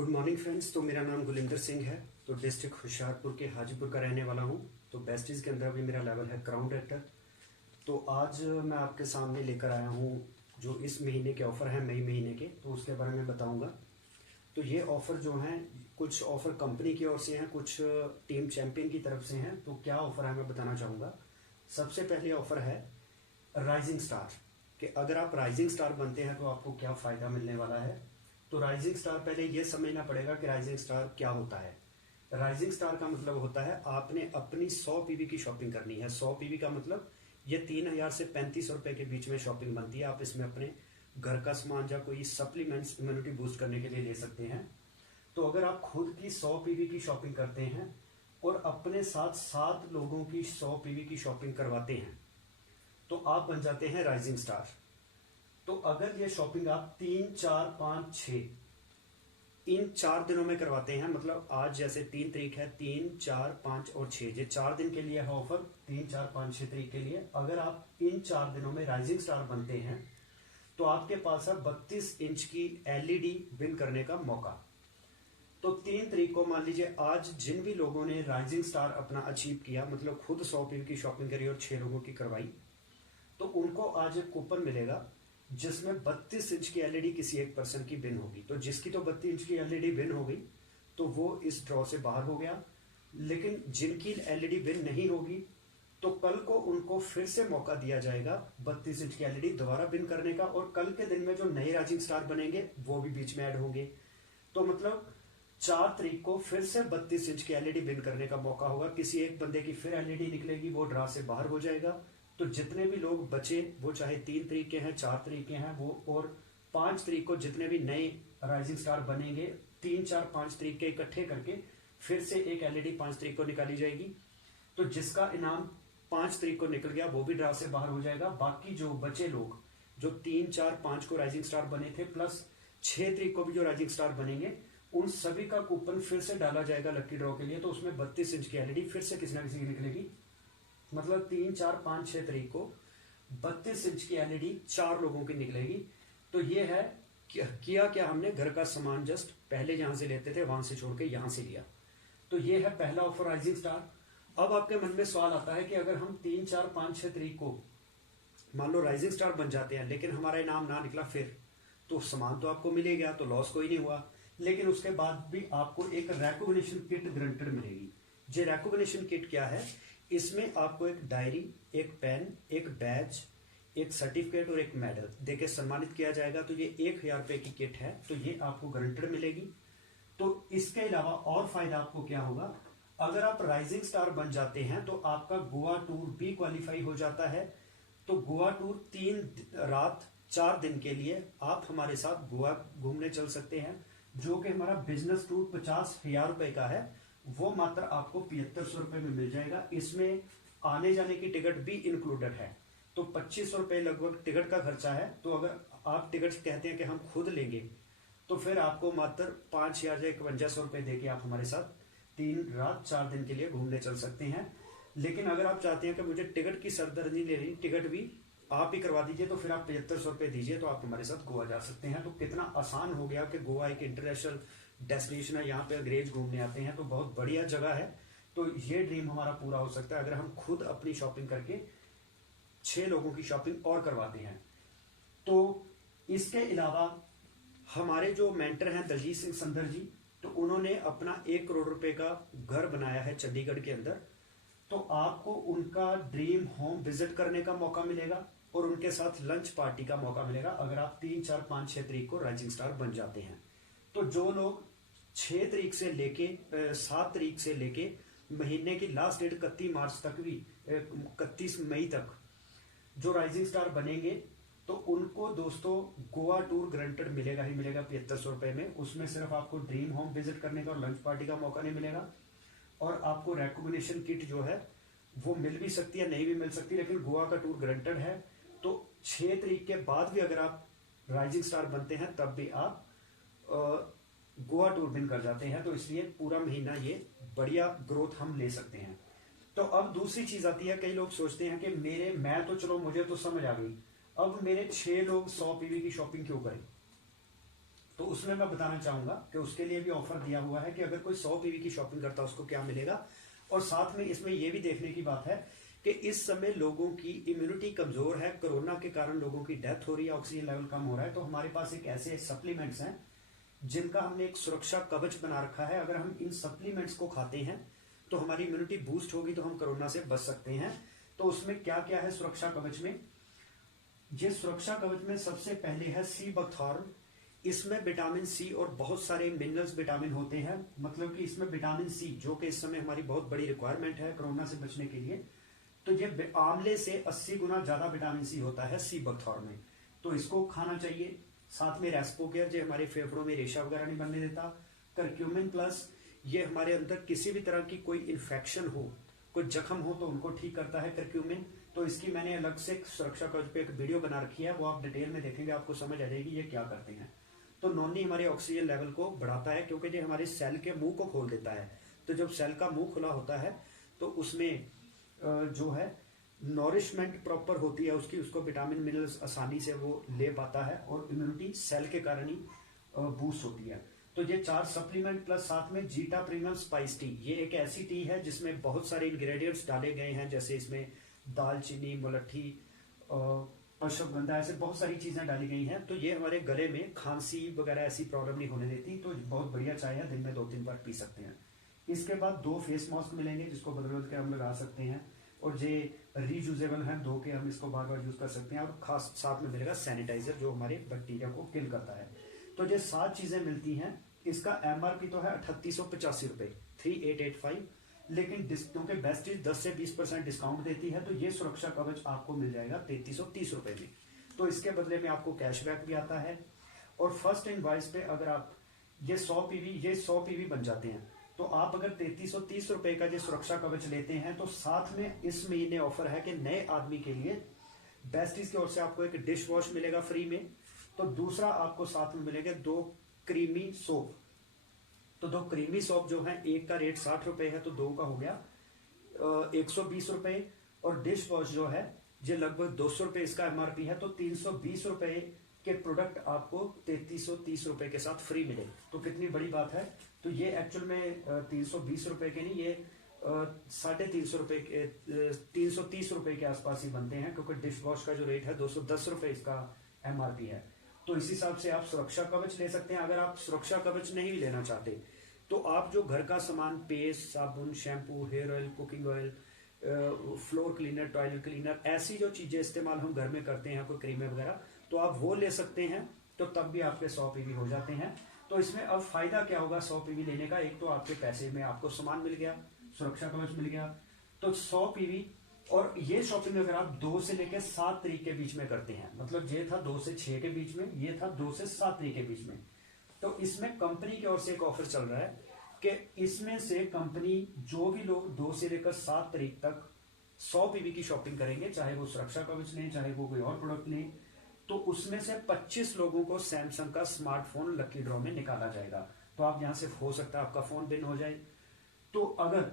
Good morning friends. तो मेरा नाम गुलिंदर सिंह है। तो डिस्ट्रिक्ट होशियारपुर के हाजीपुर का रहने वाला हूँ। तो बेस्टीज़ के अंदर भी मेरा लेवल है क्राउन डायरेक्टर। तो आज मैं आपके सामने लेकर आया हूँ जो इस महीने के ऑफ़र हैं, मई महीने के, तो उसके बारे में बताऊँगा। तो ये ऑफ़र जो हैं, कुछ ऑफ़र कंपनी की ओर से हैं, कुछ टीम चैम्पियन की तरफ से हैं। तो क्या ऑफ़र है मैं बताना चाहूँगा। सबसे पहले ऑफ़र है राइजिंग स्टार, कि अगर आप राइजिंग स्टार बनते हैं तो आपको क्या फ़ायदा मिलने वाला है। तो राइजिंग स्टार, पहले ये समझना पड़ेगा कि राइजिंग स्टार क्या होता है। राइजिंग स्टार का मतलब होता है आपने अपनी 100 पीवी की शॉपिंग करनी है। 100 पीवी का मतलब ये 3000 से 3500 रुपए के बीच में शॉपिंग बनती है। आप इसमें अपने घर का सामान या कोई सप्लीमेंट्स इम्यूनिटी बूस्ट करने के लिए ले सकते हैं। तो अगर आप खुद की 100 पीवी की शॉपिंग करते हैं और अपने साथ 7 लोगों की 100 पीवी की शॉपिंग करवाते हैं तो आप बन जाते हैं राइजिंग स्टार। तो अगर ये शॉपिंग आप 3, 4, 5, 6 इन 4 दिनों में करवाते हैं, मतलब आज जैसे 3 तारीख है, 3, 4, 5 और 6, ये 4 दिन के लिए है ऑफर। 3, 4, 5, 6 तारीख के लिए अगर आप इन 4 दिनों में राइजिंग स्टार बनते हैं तो आपके पास है 32 इंच की एलईडी विन करने का मौका। तो 3 तारीख को मान लीजिए आज जिन भी लोगों ने राइजिंग स्टार अपना अचीव किया, मतलब खुद 100 पीवी की शॉपिंग करी और 6 लोगों की करवाई, तो उनको आज एक कूपन मिलेगा जिसमें 32 इंच की एलईडी किसी एक पर्सन की बिन होगी। तो जिसकी तो 32 इंच की एलईडी बिन हो गई तो वो इस ड्रॉ से बाहर हो गया। लेकिन जिनकी एलईडी बिन नहीं होगी तो कल को उनको फिर से मौका दिया जाएगा 32 इंच की एलईडी दोबारा बिन करने का, और कल के दिन में जो नए राइजिंग स्टार बनेंगे वो भी बीच में ऐड होंगे। तो मतलब 4 तारीख को फिर से 32 इंच की एलईडी बिन करने का मौका होगा। किसी एक बंदे की फिर एलईडी निकलेगी, वो ड्रा से बाहर हो जाएगा। तो जितने भी लोग बचे, वो चाहे 3 तारीख के हैं, 4 तारीख के हैं, वो और 5 तारीख को जितने भी नए राइजिंग स्टार बनेंगे, 3, 4, 5 तारीख के इकट्ठे करके फिर से एक एलईडी 5 तारीख को निकाली जाएगी। तो जिसका इनाम 5 तारीख को निकल गया वो भी ड्रा से बाहर हो जाएगा। बाकी जो बचे लोग जो 3, 4, 5 को राइजिंग स्टार बने थे प्लस 6 तारीख को भी जो राइजिंग स्टार बनेंगे, उन सभी का कूपन फिर से डाला जाएगा लकी ड्रॉ के लिए। तो उसमें 32 इंच की एलईडी फिर से किसी ना किसी की निकलेगी। मतलब 3, 4, 5, 6 तारीख को 32 इंच की एलईडी 4 लोगों की निकलेगी। तो ये है किया क्या हमने, घर का सामान जस्ट पहले जहां से लेते थे वहां से छोड़ के यहां से लिया। तो ये है पहला ऑफर राइजिंग स्टार। अब आपके मन में सवाल आता है कि अगर हम 3, 4, 5, 6 तारीख को मान लो राइजिंग स्टार बन जाते हैं लेकिन हमारा इनाम ना निकला, फिर तो सामान तो आपको मिल गया, तो लॉस कोई नहीं हुआ। लेकिन उसके बाद भी आपको एक रिकॉग्निशन किट गारंटेड मिलेगी। ये रिकॉग्निशन किट क्या है, इसमें आपको एक डायरी, एक पेन, एक बैज, एक सर्टिफिकेट और एक मेडल देके सम्मानित किया जाएगा। तो ये 1000 रुपए की किट है, तो ये आपको गारंटेड मिलेगी। तो इसके अलावा और फायदा आपको क्या होगा, अगर आप राइजिंग स्टार बन जाते हैं तो आपका गोवा टूर भी क्वालिफाई हो जाता है। तो गोवा टूर 3 रात 4 दिन के लिए आप हमारे साथ गोवा घूमने चल सकते हैं, जो कि हमारा बिजनेस टूर 50,000 रुपए का है, वो मात्र आपको 7500 रुपए में मिल जाएगा। इसमें आने जाने की टिकट भी इंक्लूडेड है। तो 2500 रुपए लगभग टिकट का खर्चा है। तो अगर आप टिकट कहते हैं कि हम खुद लेंगे तो फिर आपको मात्र 5000 या 5100 रुपए देके आप हमारे साथ 3 रात 4 दिन के लिए घूमने चल सकते हैं। लेकिन अगर आप चाहते हैं कि मुझे टिकट की सरदर्दी नहीं ले रही, टिकट भी आप ही करवा दीजिए, तो फिर आप 7500 रुपए दीजिए तो आप हमारे साथ गोवा जा सकते हैं। तो कितना आसान हो गया कि गोवा एक इंटरनेशनल डेस्टिनेशन है, यहाँ पे अंग्रेज घूमने आते हैं, तो बहुत बढ़िया जगह है। तो ये ड्रीम हमारा पूरा हो सकता है अगर हम खुद अपनी शॉपिंग करके 6 लोगों की शॉपिंग और करवाते हैं। तो इसके अलावा हमारे जो मेंटर हैं दलजीत सिंह संधर जी, तो उन्होंने अपना 1 करोड़ रुपए का घर बनाया है चंडीगढ़ के अंदर। तो आपको उनका ड्रीम होम विजिट करने का मौका मिलेगा और उनके साथ लंच पार्टी का मौका मिलेगा अगर आप 3, 4, 5, 6 तारीख को राइजिंग स्टार बन जाते हैं। तो जो लोग 6 तारीख से लेके 7 तारीख से लेके महीने की लास्ट डेट 31 मार्च तक भी 31 मई तक जो राइजिंग स्टार बनेंगे, तो उनको दोस्तों गोवा टूर गारंटेड मिलेगा ही मिलेगा 7500 रुपए में। उसमें सिर्फ आपको ड्रीम होम विजिट करने का और लंच पार्टी का मौका नहीं मिलेगा, और आपको रिकॉग्निशन किट जो है वो मिल भी सकती है, नहीं भी मिल सकती, लेकिन गोवा का टूर गारंटेड है। तो 6 तारीख के बाद भी अगर आप राइजिंग स्टार बनते हैं तब भी आप गोवा टूर विन कर जाते हैं। तो इसलिए पूरा महीना ये बढ़िया ग्रोथ हम ले सकते हैं। तो अब दूसरी चीज आती है, कई लोग सोचते हैं कि मैं तो चलो मुझे तो समझ आ गई, अब मेरे 6 लोग 100 पीवी की शॉपिंग क्यों करें। तो उसमें मैं बताना चाहूंगा कि उसके लिए भी ऑफर दिया हुआ है कि अगर कोई 100 पीवी की शॉपिंग करता है उसको क्या मिलेगा। और साथ में इसमें यह भी देखने की बात है कि इस समय लोगों की इम्यूनिटी कमजोर है, कोरोना के कारण लोगों की डेथ हो रही है, ऑक्सीजन लेवल कम हो रहा है, तो हमारे पास एक ऐसे सप्लीमेंट्स हैं जिनका हमने एक सुरक्षा कवच बना रखा है। अगर हम इन सप्लीमेंट्स को खाते हैं तो हमारी इम्यूनिटी बूस्ट होगी, तो हम कोरोना से बच सकते हैं। तो उसमें क्या क्या है सुरक्षा कवच में? ये सुरक्षा कवच में सबसे पहले है सी बकथॉर्न। इसमें विटामिन सी और बहुत सारे मिनरल्स विटामिन होते हैं, मतलब कि इसमें विटामिन सी जो कि इस समय हमारी बहुत बड़ी रिक्वायरमेंट है कोरोना से बचने के लिए, तो ये आंवले से 80 गुना ज्यादा विटामिन सी होता है सी बकथॉर्न में, तो इसको खाना चाहिए। साथ में रेस्पोकेयर जो हमारे फेफड़ों में रेशा वगैरह नहीं बनने देता। करक्यूमिन प्लस ये हमारे अंदर किसी भी तरह की कोई इन्फेक्शन हो, कोई जख्म हो तो उनको ठीक करता है करक्यूमिन। तो इसकी मैंने अलग से सुरक्षा कवच पे एक वीडियो बना रखी है, वो आप डिटेल में देखेंगे आपको समझ आ जाएगी ये क्या करते हैं। तो नॉनी हमारे ऑक्सीजन लेवल को बढ़ाता है क्योंकि ये हमारे सेल के मुंह को खोल देता है। तो जब सेल का मुंह खुला होता है तो उसमें जो है नॉरिशमेंट प्रॉपर होती है उसकी, उसको विटामिन मिनरल्स आसानी से वो ले पाता है और इम्यूनिटी सेल के कारण ही बूस्ट होती है। तो ये 4 सप्लीमेंट प्लस साथ में जीटा प्रीमियम स्पाइस टी, ये एक ऐसी टी है जिसमें बहुत सारे इंग्रेडिएंट्स डाले गए हैं, जैसे इसमें दालचीनी, मुलट्ठी, अश्वगंधा, ऐसे बहुत सारी चीजें डाली गई हैं। तो ये हमारे गले में खांसी वगैरह ऐसी प्रॉब्लम नहीं होने देती, तो बहुत बढ़िया चाय है, दिन में 2-3 बार पी सकते हैं। इसके बाद 2 फेस मास्क मिलेंगे जिसको बदल बदल के हम लगा सकते हैं, और ये रीयूजेबल है, धो के हम इसको बार बार यूज कर सकते हैं। और खास साथ में मिलेगा सैनिटाइजर जो हमारे बैक्टीरिया को किल करता है। तो ये 7 चीजें मिलती हैं। इसका एमआरपी तो है 3885 रुपए, 3885, लेकिन क्योंकि बेस्टीज 10 से 20% डिस्काउंट देती है तो ये सुरक्षा कवच आपको मिल जाएगा 3330 रुपए में। तो इसके बदले में आपको कैशबैक भी आता है। और फर्स्ट इनवॉइस पे अगर आप ये 100 पीवी बन जाते हैं, तो आप अगर 3330 रुपए का ये सुरक्षा कवच लेते हैं तो साथ में इस महीने ऑफर है कि नए आदमी के लिए बेस्टीज की ओर से आपको एक डिश वॉश मिलेगा फ्री में। तो दूसरा आपको साथ में मिलेंगे 2 क्रीमी सोप। तो 2 क्रीमी सोप जो है, एक का रेट 60 रुपए है तो 2 का हो गया 120 रुपए। और डिश वॉश जो है ये लगभग 200 रुपए इसका एमआरपी है, तो 320 रुपए के प्रोडक्ट आपको 3330 रुपए के साथ फ्री मिले। तो कितनी बड़ी बात है। तो ये एक्चुअल में 320 रुपए के नहीं, ये 350 रुपए के 330 रुपए के आसपास ही बनते हैं, क्योंकि डिश वॉश का जो रेट है 210 रुपए इसका एमआरपी है। तो इस हिसाब से आप सुरक्षा कवच ले सकते हैं। अगर आप सुरक्षा कवच नहीं लेना चाहते तो आप जो घर का सामान, पेस्ट, साबुन, shampoo, hair oil, cooking oil, floor cleaner, toilet cleaner, ऐसी जो चीजें इस्तेमाल हम घर में करते हैं, कोई क्रीमें वगैरह, तो आप वो ले सकते हैं। तो तब भी आपके 100 पीवी हो जाते हैं। तो इसमें अब फायदा क्या होगा 100 पीवी लेने का? एक तो आपके पैसे में आपको सामान मिल गया, सुरक्षा कवच मिल गया, तो 100 पीवी। और ये शॉपिंग अगर आप 2 से लेकर 7 तारीख के बीच में करते हैं, मतलब ये था 2 से 6 के बीच में, ये था 2 से 7 तारीख के बीच में, तो इसमें कंपनी की ओर से एक ऑफर चल रहा है कि इसमें से कंपनी जो भी लोग 2 से लेकर 7 तारीख तक 100 पीवी की शॉपिंग करेंगे, चाहे वो सुरक्षा कवच लें, चाहे वो कोई और प्रोडक्ट लें, तो उसमें से 25 लोगों को सैमसंग का स्मार्टफोन लकी ड्रॉ में निकाला जाएगा। तो आप यहां से हो सकता है आपका फोन बिन हो जाए। तो अगर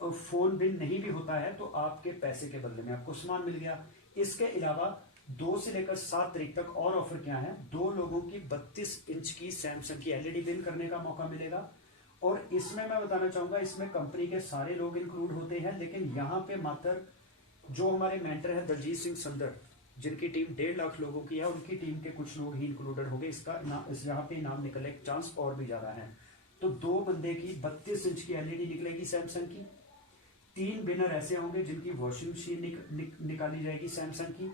फोन बिल नहीं भी होता है तो आपके पैसे के बदले में आपको सामान मिल गया। इसके अलावा 2 से लेकर 7 तारीख तक और ऑफर क्या है, 2 लोगों की 32 इंच की सैमसंग की एलईडी बिल करने का मौका मिलेगा। और इसमें मैं बताना चाहूंगा, इसमें कंपनी के सारे लोग इंक्लूड होते हैं, लेकिन यहाँ पे मात्र जो हमारे मेंटर है दलजीत सिंह संदर, जिनकी टीम 1.5 लाख लोगों की है, उनकी टीम के कुछ लोग ही इंक्लूडेड होंगे। इसका यहाँ पे इनाम निकलने के चांस और भी ज्यादा है। तो 2 बंदे की 32 इंच की एलईडी निकलेगी सैमसंग की। 3 विनर ऐसे होंगे जिनकी वॉशिंग मशीन निकाली जाएगी सैमसंग की।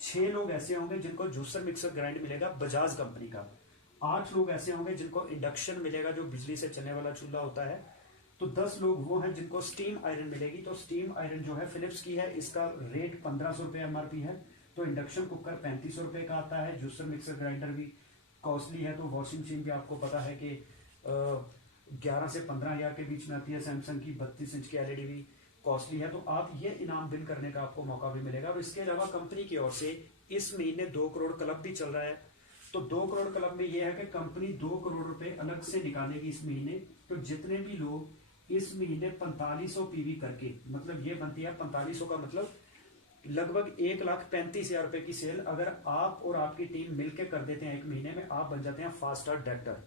6 लोग ऐसे होंगे जिनको जूसर मिक्सर ग्राइंड मिलेगा बजाज कंपनी का। 8 लोग ऐसे होंगे जिनको इंडक्शन मिलेगा, जो बिजली से चलने वाला चूल्हा होता है। तो 10 लोग वो हैं जिनको स्टीम आयरन मिलेगी। तो स्टीम आयरन जो है फिलिप्स की है, इसका रेट 1500 रुपए एमआरपी है। तो इंडक्शन कुकर 3500 रुपए का आता है। जूसर मिक्सर ग्राइंडर भी कॉस्टली है। तो वॉशिंग मशीन भी आपको पता है कि 11 से 15 हजार के बीच में आती है सैमसंग की। 32 इंच की एलईडी भी कॉस्टली है। तो आप ये इनाम बिन करने का आपको मौका भी मिलेगा। और इसके अलावा कंपनी की ओर से इस महीने 2 करोड़ क्लब भी चल रहा है। तो 2 करोड़ क्लब में यह है कि कंपनी 2 करोड़ रुपए अलग से निकालेगी इस महीने। तो जितने भी लोग इस महीने 4500 पीवी करके, मतलब ये बनती है 4500 का मतलब लगभग 1,35,000 रुपए की सेल अगर आप और आपकी टीम मिलकर कर देते हैं 1 महीने में, आप बन जाते हैं फास्ट स्टार्ट डायरेक्टर।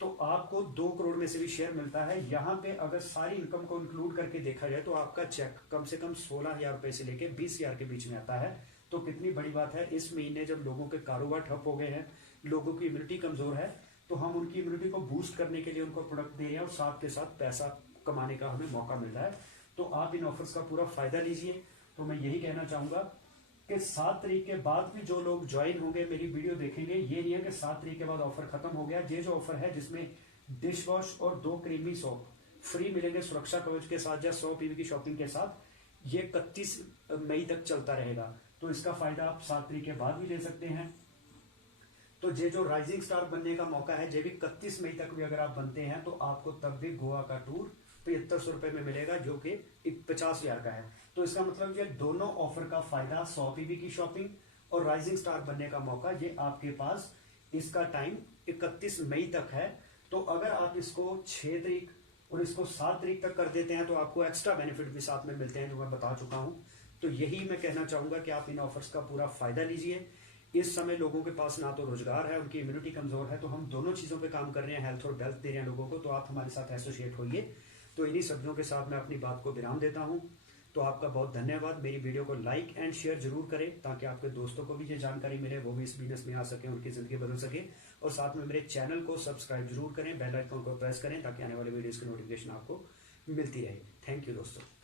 तो आपको 2 करोड़ में से भी शेयर मिलता है। यहाँ पे अगर सारी इनकम को इंक्लूड करके देखा जाए तो आपका चेक कम से कम 16,000 रुपए से लेके 20,000 के बीच में आता है। तो कितनी बड़ी बात है। इस महीने जब लोगों के कारोबार ठप हो गए हैं, लोगों की इम्यूनिटी कमजोर है, तो हम उनकी इम्यूनिटी को बूस्ट करने के लिए उनको प्रोडक्ट दे रहे हैं और साथ के साथ पैसा कमाने का हमें मौका मिल रहा है। तो आप इन ऑफर्स का पूरा फायदा लीजिए। तो मैं यही कहना चाहूंगा कि 7 तारीख के बाद भी जो लोग ज्वाइन होंगे, मेरी वीडियो देखेंगे, ये नहीं है कि 7 तारीख के बाद ऑफर खत्म हो गया। ये जो ऑफर है जिसमें डिश वॉश और 2 क्रीमी सोप फ्री मिलेंगे सुरक्षा कवच के साथ या 100 पीवी की शॉपिंग के साथ, ये 31 मई तक चलता रहेगा। तो इसका फायदा आप 7 तारीख के बाद भी ले सकते हैं। तो ये जो राइजिंग स्टार बनने का मौका है, ये भी 31 मई तक भी अगर आप बनते हैं तो आपको तब भी गोवा का टूर 7500 रुपए में मिलेगा, जो कि 50,000 का है। तो इसका मतलब ये दोनों ऑफर का फायदा 100 पीवी की शॉपिंग और राइजिंग स्टार बनने का मौका, ये आपके पास इसका टाइम 31 मई तक है। तो अगर आप इसको 6 तारीख और इसको 7 तारीख तक कर देते हैं तो आपको एक्स्ट्रा बेनिफिट भी साथ में मिलते हैं, जो मैं बता चुका हूं। तो यही मैं कहना चाहूंगा कि आप इन ऑफर्स का पूरा फायदा लीजिए। इस समय लोगों के पास ना तो रोजगार है, उनकी इम्यूनिटी कमजोर है, तो हम दोनों चीजों पे काम कर रहे हैं, हेल्थ और वेल्थ दे रहे हैं लोगों को। तो आप हमारे साथ एसोसिएट होइए। तो इन्हीं शब्दों के साथ मैं अपनी बात को विराम देता हूं। तो आपका बहुत धन्यवाद। मेरी वीडियो को लाइक एंड शेयर जरूर करें ताकि आपके दोस्तों को भी ये जानकारी मिले, वो भी इस बिजनेस में आ सके, उनकी जिंदगी बदल सके। और साथ में मेरे चैनल को सब्सक्राइब जरूर करें, बेल आइकन को प्रेस करें ताकि आने वाले वीडियोस की नोटिफिकेशन आपको मिलती रहे। थैंक यू दोस्तों।